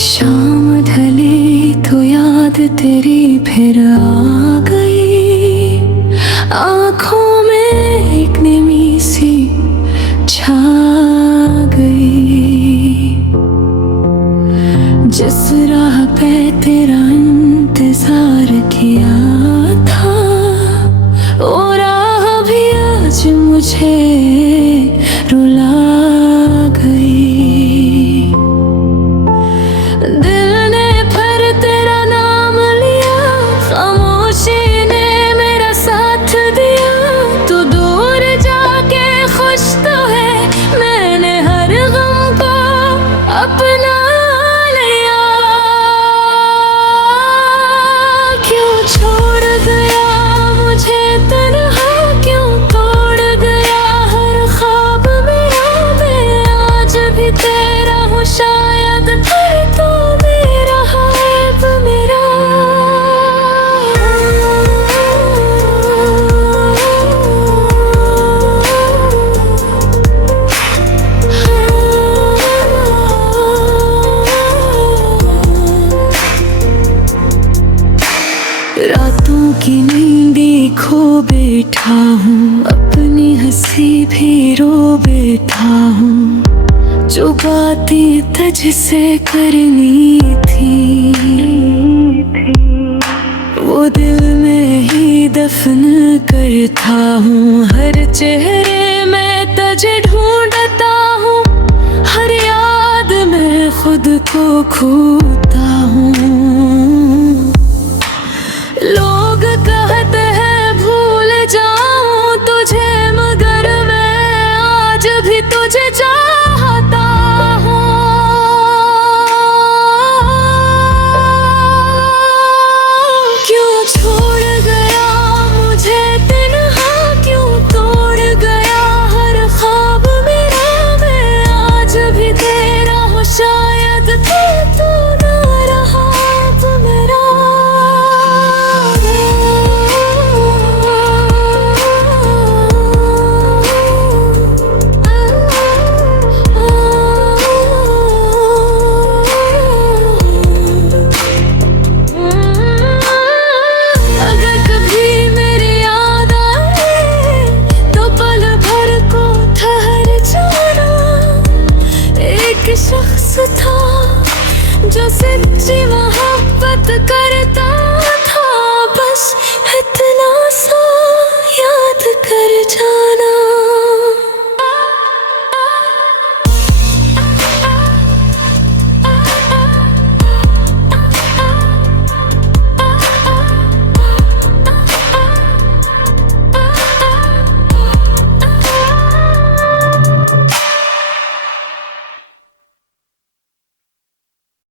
शाम ढली तो याद तेरी फिर आ गई, आँखों में एक नमी सी छा गई। जिस राह पे तेरा इंतजार किया था, वो राह भी आज मुझे रुला गई। दिल ने फिर तेरा नाम लिया, खामोशी ने मेरा साथ दिया। तू दूर जाके खुश तो है, मैंने हर गम को अपना लिया। क्यों छोड़ गया मुझे तन्हा, क्यों तोड़ गया हर ख्वाब मेरा। मैं आज भी तेरा हूँ शायद, पर तू मेरा है मेरा। रातों की नींदी खो बैठा हूँ, अपनी हंसी भी रो बैठा हूँ। जो बातें तुझसे करनी थी, वो दिल में ही दफन करता हूँ। हर चेहरे में तुझे ढूंढता हूँ, हर याद में खुद को खोता हूँ। लोग कहते हैं भूल जाऊं तुझे, मगर मैं आज भी तुझे चाहता हूँ। क्यों छोड़ गया मुझे तन्हा, क्यों तोड़ गया हर ख्वाब मेरा। मैं आज भी तेरा हूँ शायद, तू ना रहा अब मेरा। अगर कभी मेरी याद आए तो पल भर को ठहर जाना। एक शख्स था जो सच्ची